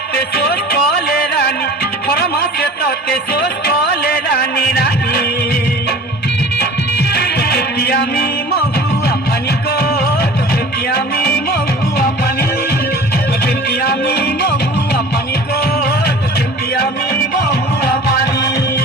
तते सोच कले रानी फरमा से तते सोच कले रानी रानी तते मी महू अपनी को तते मी महू अपनी तते मी महू अपनी को तते मी महू अपनी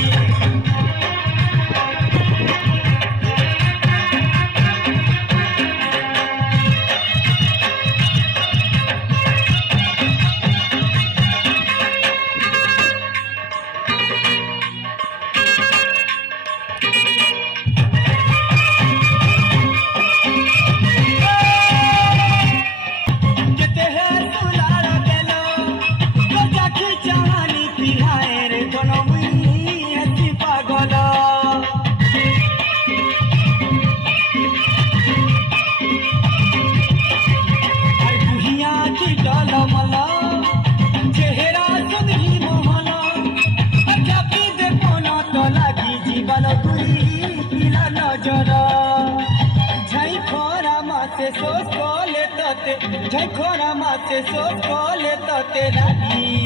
झखोरा मासे सोच कले तते रानी